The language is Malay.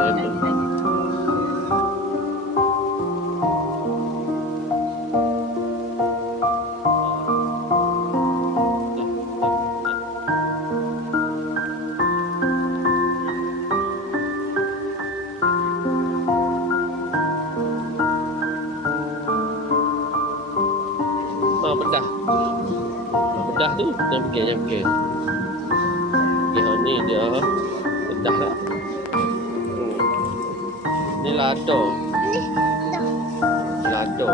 Bedah. Bedah tu jangan fikir. Yang ni dia bedah lah. Ni lado. Lado.